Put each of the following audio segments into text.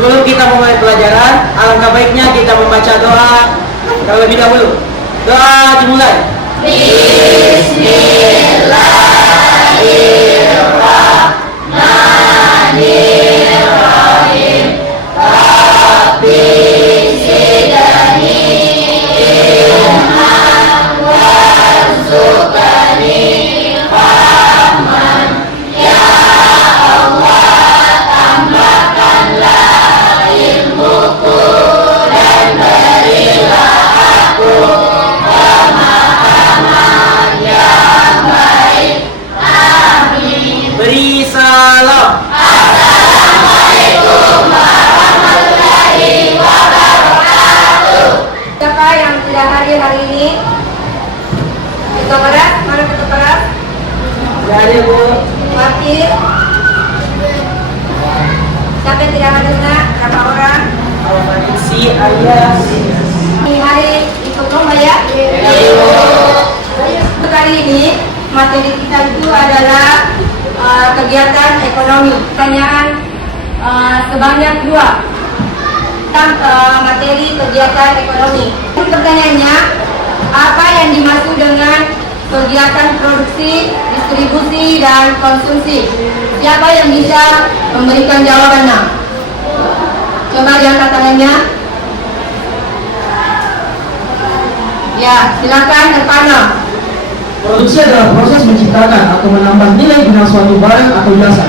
Sebelum kita memulai pelajaran, alangkah baiknya kita membaca doa terlebih dahulu. Doa dimulai. Beri salam. Siapa yang tidak hadir hari ini? Ketua Barat, mana Ketua Barat? Tidak hadir, Bu. Wakil. Siapa yang tidak hadir? Berapa orang? Si Ayah. Ini hari ikut lomba ya? Untuk kali ini materi kita itu adalah kegiatan ekonomi. Pertanyaan sebanyak 2 tentang materi kegiatan ekonomi. Pertanyaannya, apa yang dimaksud dengan kegiatan produksi, distribusi, dan konsumsi? Siapa yang bisa memberikan jawabannya? Coba diangkat tangannya. Ya, silakan Nirvana. Produksi adalah proses menciptakan atau menambah nilai guna suatu barang atau jasa.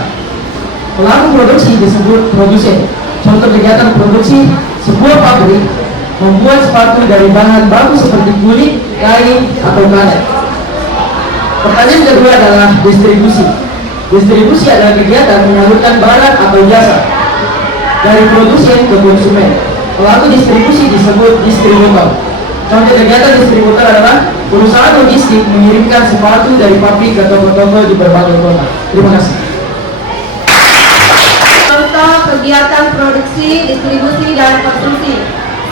Pelaku produksi disebut produsen. Contoh kegiatan produksi, sebuah pabrik membuat sepatu dari bahan baku seperti kulit, kain, atau karet. Pertanyaan kedua adalah distribusi. Distribusi adalah kegiatan menyalurkan barang atau jasa dari produsen ke konsumen. Pelaku distribusi disebut distributor. Contoh kegiatan distributor adalah perusahaan logistik mengirimkan sepatu dari pabrik ke toko-toko di berbagai kota. Terima kasih. Contoh kegiatan produksi, distribusi, dan konsumsi.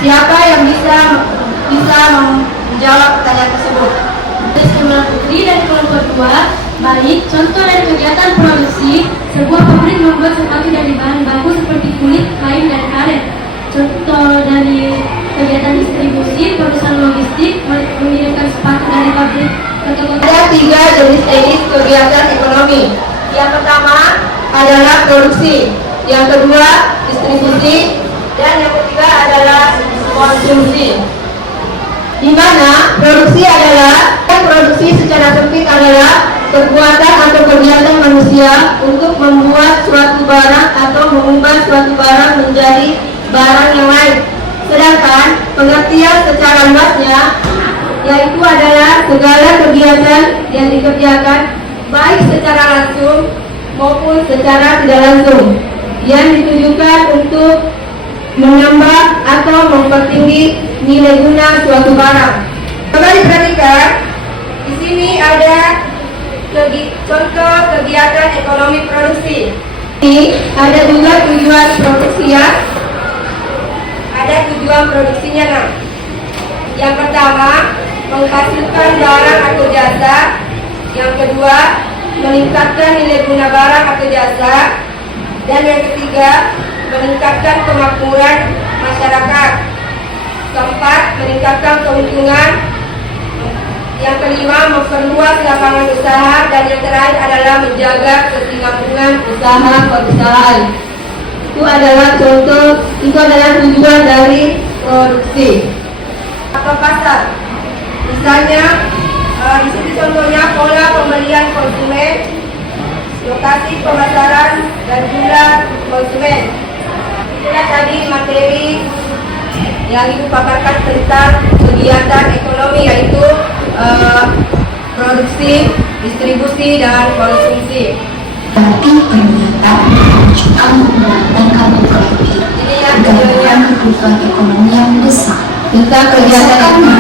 Siapa yang bisa menjawab pertanyaan tersebut? Kelompok Putri dan kelompok 2. Baik, contoh dari kegiatan produksi, sebuah pabrik membuat sepatu dari bahan baku seperti kulit, kain, dan karet. Contoh dari kegiatan distribusi, perusahaan logistik mengirimkan sepatu dari pabrik ke toko. Ada 3 jenis kegiatan ekonomi. Yang pertama adalah produksi, yang kedua distribusi, dan yang ketiga adalah konsumsi. Di mana produksi secara sempit adalah perbuatan atau kegiatan manusia untuk membuat suatu barang atau mengubah suatu barang menjadi barang yang lain. Sedangkan pengertian secara luasnya yaitu adalah segala kegiatan yang dikerjakan baik secara langsung maupun secara tidak langsung yang ditujukan untuk menambah atau mempertinggi nilai guna suatu barang. Coba diperhatikan, di sini ada contoh kegiatan ekonomi produksi. Ini ada juga tujuan produksi ya. Ada tujuan produksinya nah. Yang pertama, menghasilkan barang atau jasa. Yang kedua, meningkatkan nilai guna barang atau jasa. Dan yang ketiga, meningkatkan kemakmuran masyarakat. Keempat, meningkatkan keuntungan. Yang kelima, memperluas lapangan usaha. Dan yang terakhir adalah menjaga kesinambungan usaha perusahaan. Itu adalah tujuan dari produksi. Apa pasar? Misalnya, di sini contohnya pola pembelian konsumen, lokasi pemasaran, dan jumlah konsumen. Itulah tadi materi yang Ibu paparkan tentang kegiatan ekonomi, yaitu produksi, distribusi, dan konsumsi. Berarti ternyata kelanjutan menggunakan kartu kredit merupakan kebutuhan ekonomi yang mendesak. Tentang kegiatan ekonomi.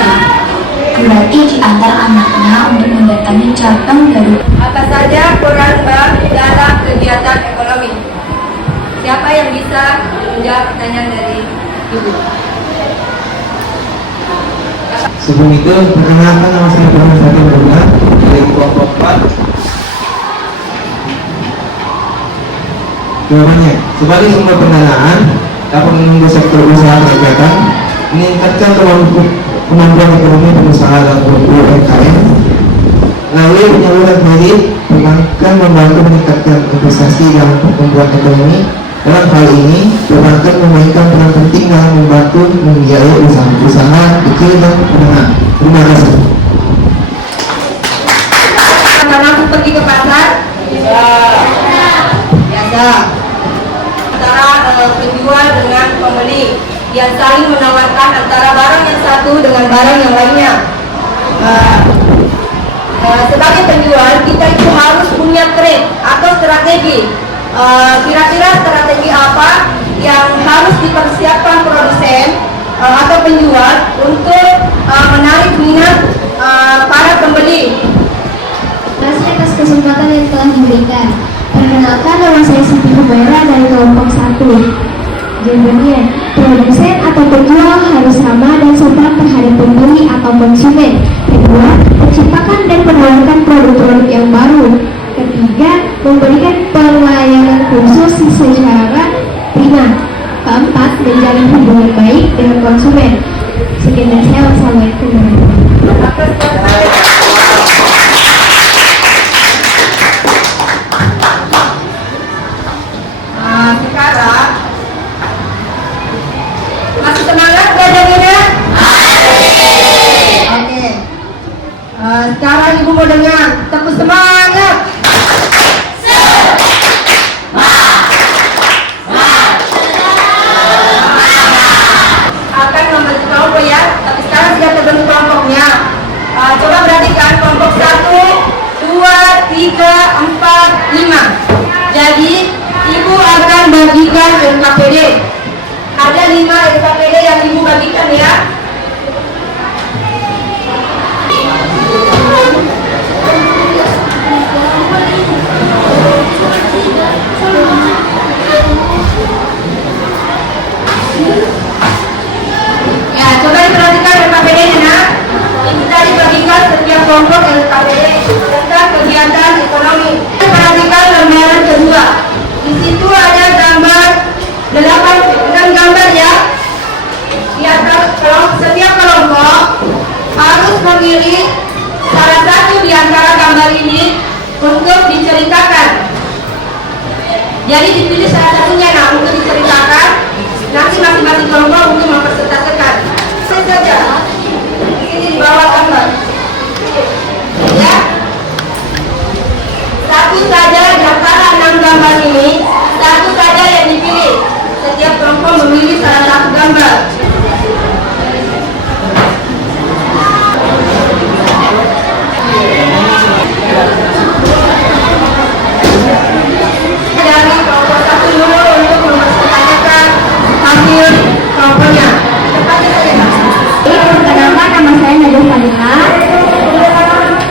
Berarti diantar anaknya untuk mendatangi cabang dari Apa saja peran bank dalam kegiatan ekonomi? Siapa yang bisa menjawab pertanyaan dari Ibu? Sebelum itu, perkenalkan nama saya Muhammad Fatir Berguna dari kelompok 4. Jawabannya, sebagai sumber pendanaan, dapat menunggu sektor usaha kegiatan, meningkatkan kemampuan ekonomi pengusaha dan UMKM, melalui penyaluran kredit, perbankan membantu meningkatkan investasi dan pertumbuhan ekonomi. Dalam hal ini, perbankan memainkan peran penting dalam membantu membiayai usaha kecil dan menengah. Terima kasih. Karena aku pergi ke pasar, biasa. Antara penjual dengan pembeli yang saling menawarkan antara barang yang satu dengan barang yang lainnya. Sebagai penjual, kita itu harus punya trik atau strategi. Kira-kira strategi apa yang harus dipersiapkan produsen atau penjual untuk menarik minat para pembeli. Terima kasih atas kesempatan yang telah diberikan. Perkenalkan, nama saya Siti Humaira dari kelompok 1. Jawabannya, produsen atau penjual harus ramah dan sopan terhadap pembeli atau konsumen. Kedua, menciptakan dan menawarkan produk-produk yang baru. Ketiga, memberikan pelayanan khusus secara prima. Keempat, menjalin hubungan baik dengan konsumen. Sekian dari saya. Wassalamualaikum warahmatullahi wabarakatuh. Sekarang masih semangat belajarnya? Oke. Sekarang ibu mau dengar tepuk semangat. Akan membentuk kelompok ya, tapi sekarang sudah terbentuk kelompoknya. Coba perhatikan kelompok 1, 2, 3, 4, 5. Jadi ibu akan bagikan LKPD. Ada 5 LKPD yang ibu bagikan ya. Ya, coba diperhatikan LKPD-nya nak. Kita dibagikan setiap kelompok LKPD tentang kegiatan ekonomi. Perhatikan lembaran kedua. Di situ ada gambar 6 gambar ya. Di atas setiap kelompok harus memilih salah satu di antara gambar ini untuk diceritakan. Jadi dipilih salah satunya nah untuk diceritakan. Nanti masing-masing kelompok untuk mempresentasikan. Saja. Ini di bawah gambar. Ya. Satu saja di antara 6 gambar ini, satu saja yang dipilih. Setiap kelompok memilih salah satu gambar. Dari kelompok 1 dulu untuk mempresentasikan hasil kelompoknya. Cepatnya saja. Perkenalkan, nama saya Najwa Fadila.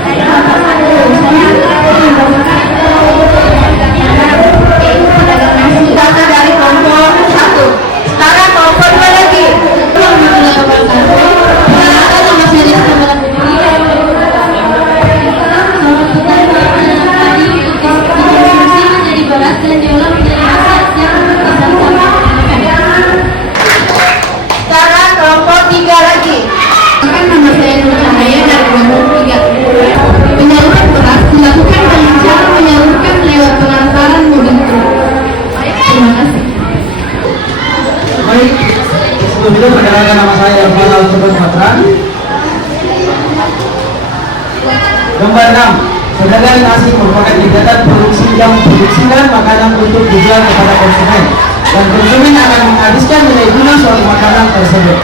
Dari kelompok 1. Saya Data dari kelompok 1. Sekarang kelompok 2 lagi. Sekarang kelompok 3 lagi. Nama saya Nur Cahaya dari kelompok 3. Penyaluran beras dilakukan dengan cara menyalurkan lewat pengantaran mobil truk. Terima kasih. Baik, sebelum itu perkenalkan, nama saya Irfan Al-Subhan Patra. Gambar 6. Pedagang nasi merupakan kegiatan produksi yang memproduksikan makanan untuk dijual kepada konsumen, dan konsumen akan menghabiskan nilai guna suatu makanan tersebut.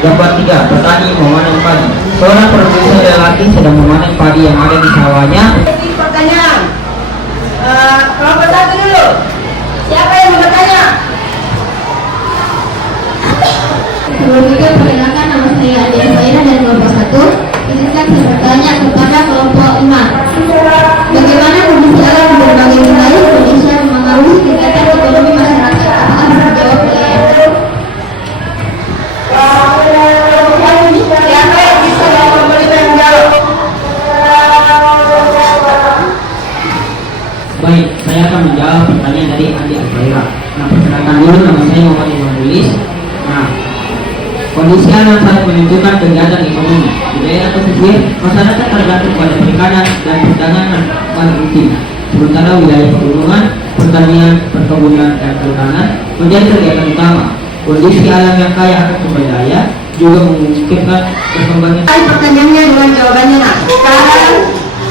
Gambar 3. Petani memanen padi. Seorang produsen lelaki sedang memanen padi yang ada di sawahnya. Jadi pertanyaan. Kelompok 1 dulu. Siapa yang mau bertanya? Sebelum itu perkenalkan, nama saya Adia Faira dari kelompok 1. Izinkan saya bertanya kepada kelompok 5. Bagaimana kondisi alam di berbagai wilayah Indonesia mempengaruhi kegiatan ekonomi masyarakat? Apakah bisa dijawab oleh Siapa yang bisa menjawab? Baik, saya akan menjawab pertanyaan dari Andi Alfaira. Nah, perkenalkan dulu, nama saya Muhammad Imam Bulis. Nah, kondisi alam saat menentukan kegiatan ekonomi di daerah pesisir, masyarakat tergantung pada perikanan dan perdagangan maritim. Sementara wilayah pegunungan, pertanian, perkebunan, dan kehutanan menjadi kegiatan utama. Kondisi alam yang kaya akan sumber daya juga memungkinkan perkembangan. Pertanyaannya dengan jawabannya. Nah, sekarang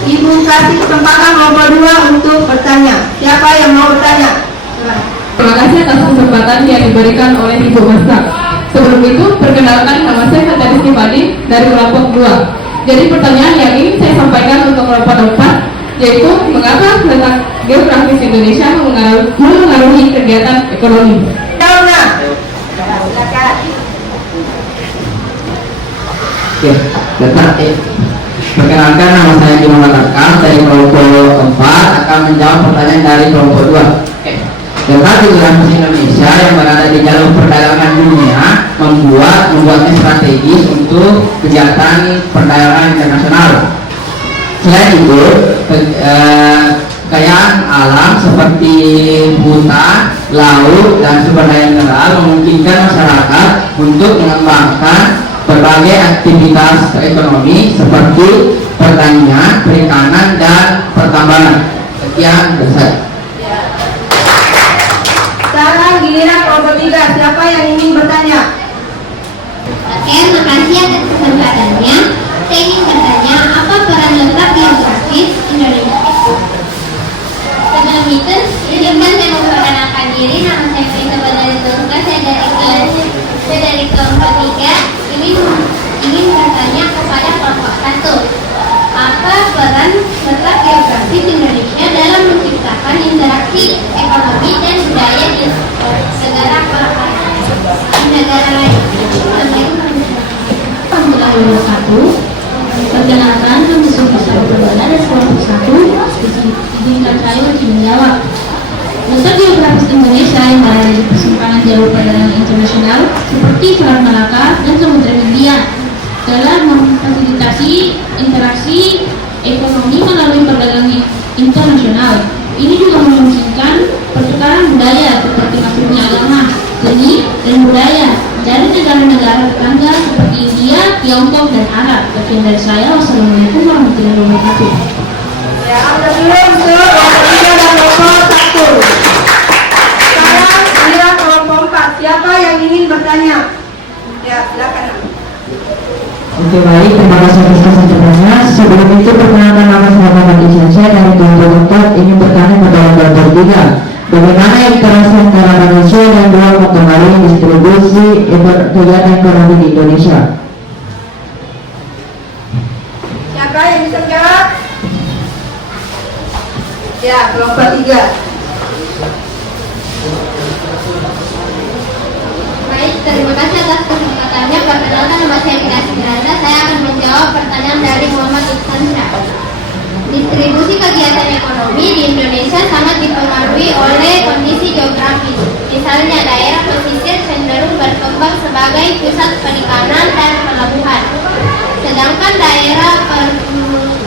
Ibu kasih kesempatan nomor 2 untuk bertanya. Siapa yang mau bertanya? Terima kasih atas kesempatan yang diberikan oleh Ibu Masak. Sebelum itu, perkenalkan nama saya Fatari Sifadi dari kelompok 2. Jadi pertanyaan yang ingin saya sampaikan untuk kelompok 4, yaitu mengapa letak geografis Indonesia mengaruhi kegiatan ekonomi? Oke, perkenalkan nama saya Muhammad Akam dari kelompok 4 akan menjawab pertanyaan dari kelompok 2. Letak geografis Indonesia yang berada di jalur perdagangan dunia membuatnya strategis untuk kegiatan perdagangan internasional. Selain itu, kekayaan alam seperti hutan, laut, dan sumber daya mineral memungkinkan masyarakat untuk mengembangkan berbagai aktivitas ekonomi seperti pertanian, perikanan, dan pertambangan. Sekian dari saya. Sekarang giliran kelompok 3. Siapa yang ingin bertanya? Oke, makasih atas kesempatannya. Saya ingin bertanya, apa peran letak geografis Indonesia? Sebelum itu, izinkan saya memperkenalkan diri. Nama saya Prita Badari Tulka. Saya dari kelompok 3. Ingin bertanya kepada kelompok 1. Apa peran letak geografis Indonesia dalam menciptakan interaksi ekonomi dan budaya di negara lain? Alhamdulillah 1. Perkenalkan, kami Sofisa Perdana dari kelompok 1. Izinkan saya untuk menjawab. Letak geografis Indonesia yang berada di persimpangan jalur perdagangan internasional seperti Selat Malaka dan Samudra Hindia telah memfasilitasi interaksi ekonomi melalui perdagangan internasional. Ini juga memungkinkan pertukaran budaya seperti masuknya agama, seni, dan budaya dari negara-negara tetangga seperti India, Tiongkok, dan Arab. Sekian dari saya. Wassalamualaikum warahmatullahi wabarakatuh. Ya, anda belum untuk kelompok 3 dan kelompok 1. Sekarang giliran kelompok 4. Siapa yang ingin bertanya? Ya, silakan. Oke, baik, terima kasih atas kesempatannya. Sebelum itu, perkenalkan nama saya Muhammad Isyansyah dari kelompok 4 ingin bertanya kepada kelompok 3. Bagaimana interaksi antara manusia dan dua mempengaruhi distribusi kegiatan ekonomi di Indonesia? Siapa yang bisa menjawab? Ya, kelompok 3. Baik, terima kasih atas kesempatannya. Perkenalkan, nama saya Pinasi Granda. Saya akan menjawab pertanyaan dari Muhammad Isyansyah. Distribusi kegiatan ekonomi di Indonesia sangat dipengaruhi oleh kondisi geografis. Misalnya, daerah pesisir cenderung berkembang sebagai pusat perikanan dan pelabuhan. Sedangkan daerah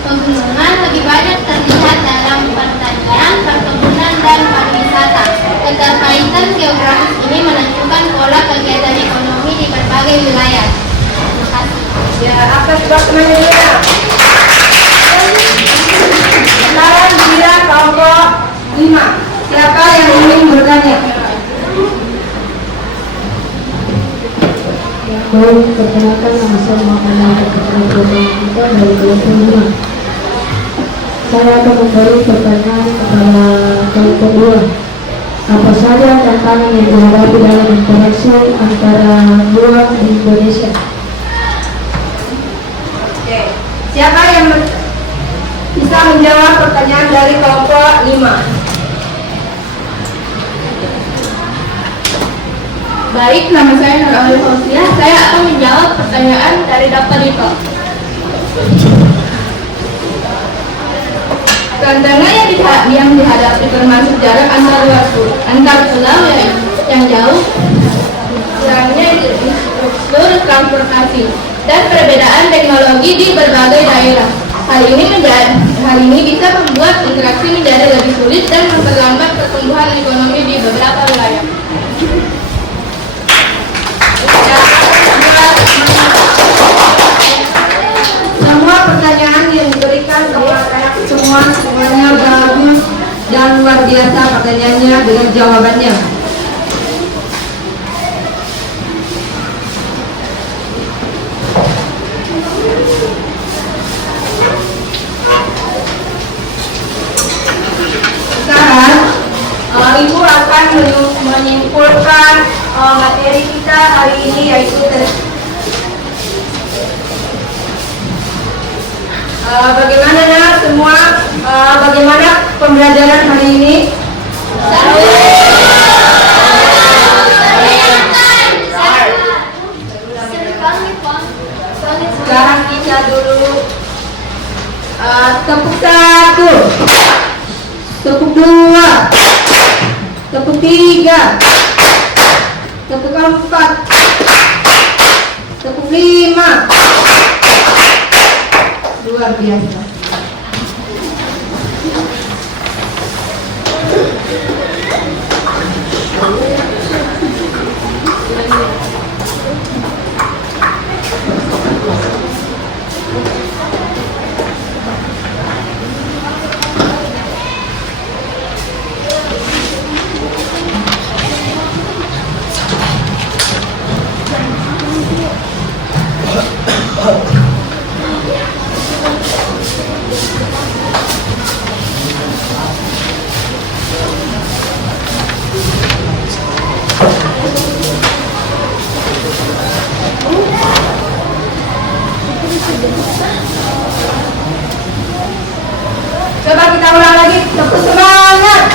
pegunungan lebih banyak terlihat dalam pertanian, perkebunan, dan pariwisata. Keterkaitan geografis ini menentukan pola kegiatan ekonomi di berbagai wilayah. Terima kasih. Ya, atas pertanyaannya. Sekarang giliran kelompok 5. Siapa yang ingin bertanya? Baik, perkenalkan nama saya Muhammad Ketua dari kelompok 5. Saya akan memberi pertanyaan kepada kelompok 2. Apa saja tantangan yang dihadapi dalam interaksi antara dua di Indonesia? Oke. Siapa yang bisa menjawab pertanyaan dari kelompok 5? Baik, nama saya Nur Auli Fauziah. Saya akan menjawab pertanyaan dari Dr. Rito. Tantangan yang dihadapi termasuk jarak antar pulau yang jauh, kurangnya infrastruktur transportasi, dan perbedaan teknologi di berbagai daerah. Hal ini bisa membuat interaksi menjadi lebih sulit dan memperlambat pertumbuhan ekonomi di beberapa wilayah. bertanya dengan jawabannya. Sekarang Ibu akan menyimpulkan materi kita hari ini, yaitu bagaimana semua, bagaimana pembelajaran hari ini? Sekarang kita dulu tepuk 1, tepuk 2, tepuk 3, tepuk 4, tepuk 5. Luar biasa. Coba kita ulang lagi, tepuk semangat.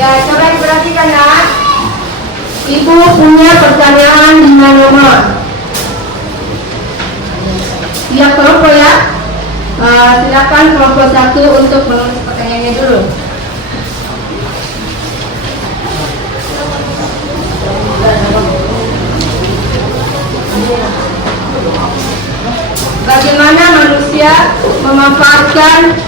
Ya, coba diperhatikan ya. Ibu punya pertanyaan 5 nomor. Tiap kelompok ya. Silakan kelompok 1 untuk menulis pertanyaannya dulu. Bagaimana manusia memanfaatkan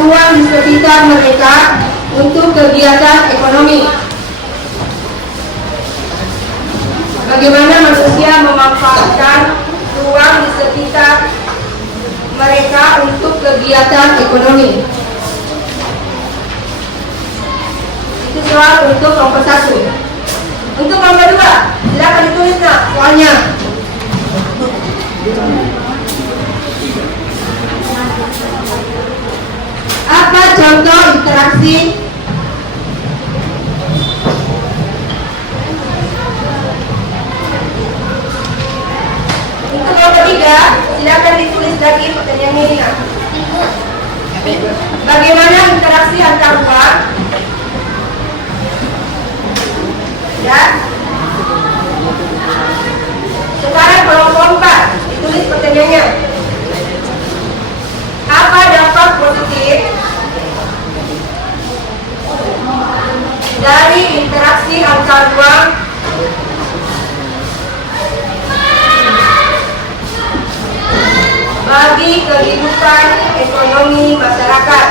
ruang di sekitar mereka untuk kegiatan ekonomi? Bagaimana manusia memanfaatkan ruang di sekitar mereka untuk kegiatan ekonomi? Itu soal untuk kelompok 1. Untuk kelompok 2, silakan ditulis nak soalnya. Apa contoh interaksi untuk kelompok 3? Silakan ditulis lagi pertanyaan ini. Bagaimana interaksi antar ruang? Ya. Sekarang kelompok 4, ditulis pertanyaannya. Apa dampak positif dari interaksi antar ruang bagi kehidupan ekonomi masyarakat?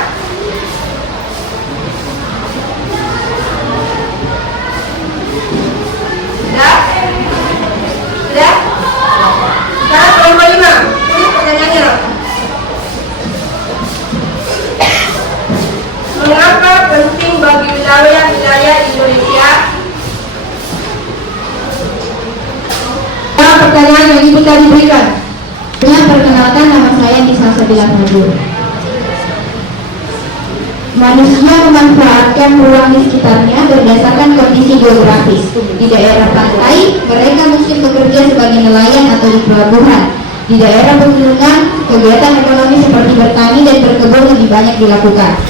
Sudah? Sudah? Sekarang kelompok 5, tulis pertanyaannya. Mengapa penting bagi wilayah-wilayah Indonesia? Pertanyaan yang Ibu tadi berikan. Perkenalkan, nama saya Nisa Sabila Fadul. Manusia memanfaatkan ruang di sekitarnya berdasarkan kondisi geografis. Di daerah pantai, mereka mungkin bekerja sebagai nelayan atau di pelabuhan. Di daerah pegunungan, kegiatan ekonomi seperti bertani dan berkebun lebih banyak dilakukan.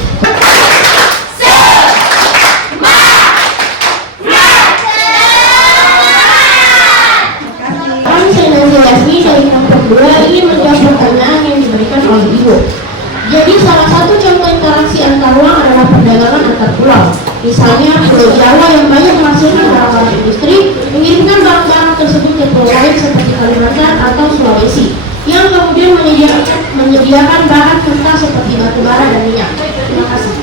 Dari kelompok 2 ingin menjawab pertanyaan yang diberikan oleh Ibu. Jadi salah satu contoh interaksi antar ruang adalah perdagangan antar pulau. Misalnya Pulau Jawa yang banyak menghasilkan barang-barang industri mengirimkan barang-barang tersebut ke pulau lain seperti Kalimantan atau Sulawesi yang kemudian menyediakan bahan mentah seperti batu bara dan minyak. Terima kasih.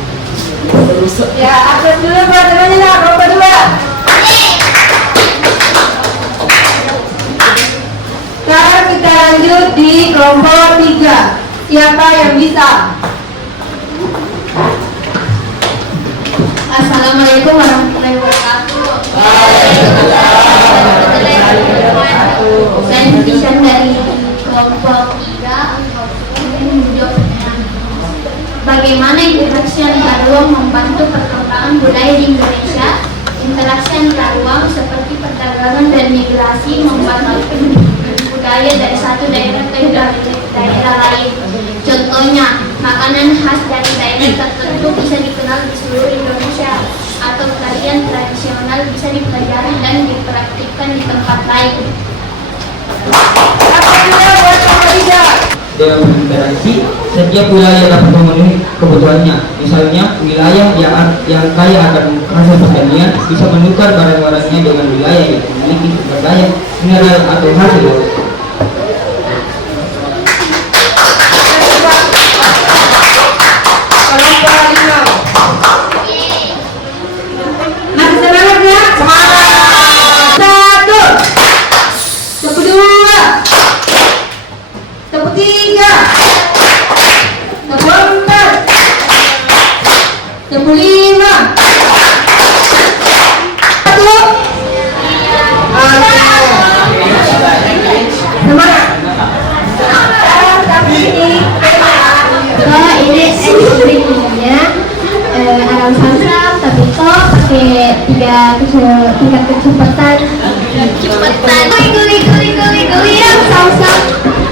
Ya, akses dulu pertanyaannya lah, kelompok 2. Sekarang kita lanjut di kelompok 3. Siapa yang bisa? Assalamualaikum warahmatullahi wabarakatuh. Saya netizen dari kelompok 3. Bagaimana interaksi antar ruang membantu perkembangan budaya di Indonesia? Interaksi antar ruang seperti perdagangan dan migrasi membantu budaya dari satu daerah ke daerah lain. Contohnya, makanan khas dari daerah tertentu bisa dikenal di seluruh Indonesia, atau tarian tradisional bisa dipelajari dan dipraktikkan di tempat lain. Dalam berinteraksi, setiap wilayah dapat memenuhi kebutuhannya. Misalnya, wilayah yang kaya akan hasil pertanian bisa menukar barang-barangnya dengan wilayah yang memiliki sumber daya mineral atau hasil laut. Masih semangat ya? Semangat! 1, 2, 3, 4, 5, 1. Semangat! Ini ekstrimnya alam samsat, tapi kok pakai 3 tingkat kecepatan. Guli alam samsat,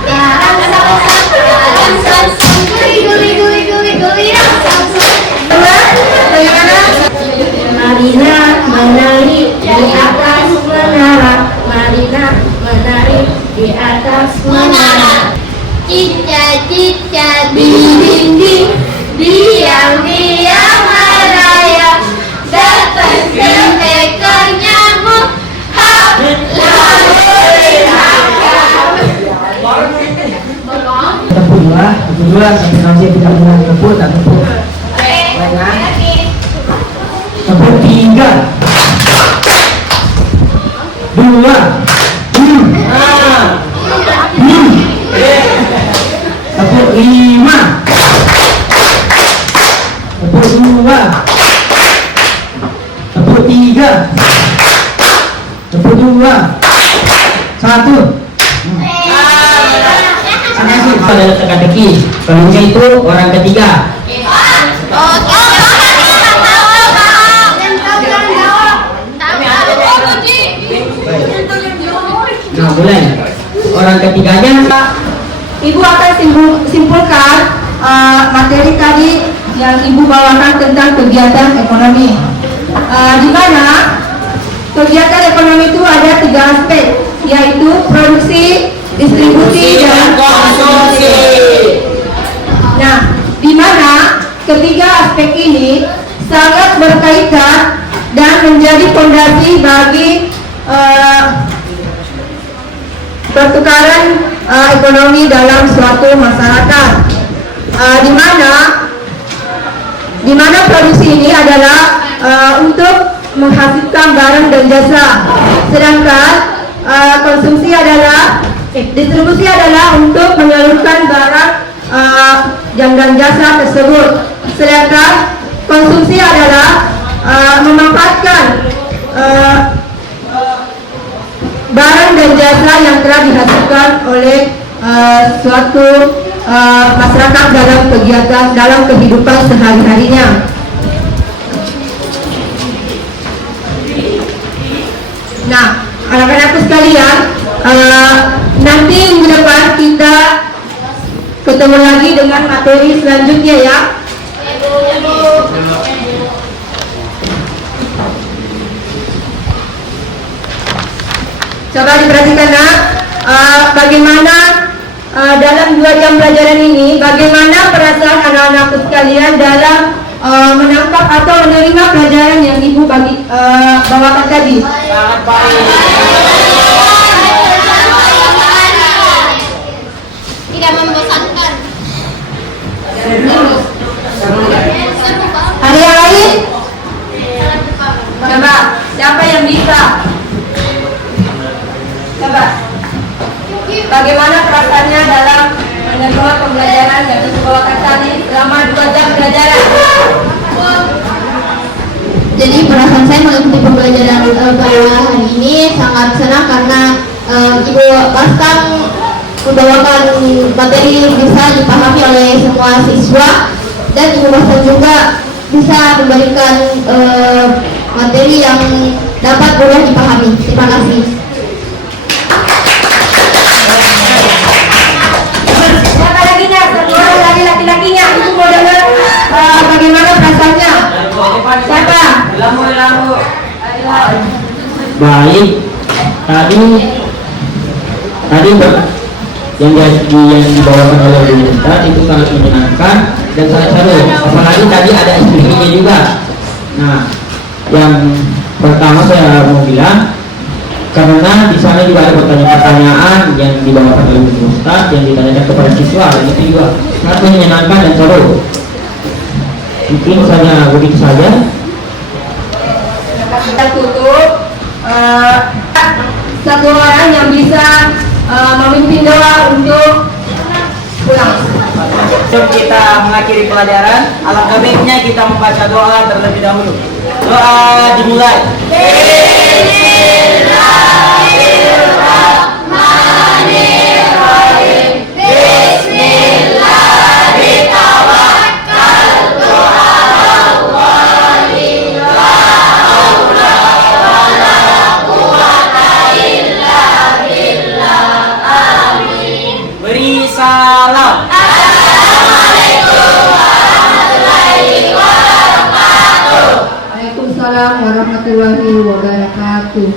alam samsat, guli alam samsat. Marina menari di atas menara. Marina menari di atas menara. Cica di dinding, diam-diam merayap, dapat seekor nyamuk, lalu dirangkap. Tepuk dua sampai nanti tidak bilang tepuk dan tepuk. Tepuk 3, 2, tepuk 5, tepuk 2, tepuk 3, tepuk 2, 1. Adalah teka-teki, penulisnya itu orang ketiga. Nah, mulai. Orang ketiganya, Ibu akan simpulkan materi tadi yang Ibu bawakan tentang kegiatan ekonomi. Di mana kegiatan ekonomi itu ada 3 aspek, yaitu produksi, distribusi, dan konsumsi. Nah, di mana ketiga aspek ini sangat berkaitan dan menjadi fondasi bagi pertukaran ekonomi dalam suatu masyarakat, di mana produksi ini adalah untuk menghasilkan barang dan jasa, sedangkan konsumsi adalah distribusi adalah untuk menyalurkan barang dan jasa tersebut, sedangkan konsumsi adalah memanfaatkan barang dan jasa yang telah dihasilkan oleh suatu masyarakat dalam kegiatan dalam kehidupan sehari-harinya. Nah, anak-anakku sekalian, nanti minggu depan kita ketemu lagi dengan materi selanjutnya ya. Coba diperhatikan nak, bagaimana dalam 2 jam pelajaran ini, bagaimana perasaan anak-anakku sekalian dalam menangkap atau menerima pelajaran yang ibu bawakan tadi. Sangat baik. Tidak membosankan. Ada yang lain? Coba, siapa yang bisa? Coba, bagaimana perasaannya dalam menerima pembelajaran yang dibawakan tadi selama 2 jam pelajaran? Jadi perasaan saya mengikuti pembelajaran pada hari ini sangat senang karena Ibu Bastang membawakan materi bisa dipahami oleh semua siswa dan Ibu Bastang juga bisa memberikan materi yang dapat mudah dipahami. Terima kasih. Siapa lagi nya? Semua lagi laki-lakinya. Ibu mau dengar bagaimana perasaannya? Siapa? Baik. Tadi yang dibawakan oleh Bu Ustaz itu sangat menyenangkan dan sangat seru. Apalagi tadi ada ekspresinya juga. Nah, yang pertama saya mau bilang, karena di sana juga ada pertanyaan-pertanyaan yang dibawakan oleh Bu Ustaz yang ditanyakan kepada siswa, dan itu juga sangat menyenangkan dan seru. Mungkin saja begitu saja. Kita tutup. Satu orang yang bisa memimpin doa untuk pulang. Sebelum kita mengakhiri pelajaran, alangkah baiknya kita membaca doa terlebih dahulu. Doa dimulai. Beri salam. Waalaikumsalam warahmatullahi wabarakatuh.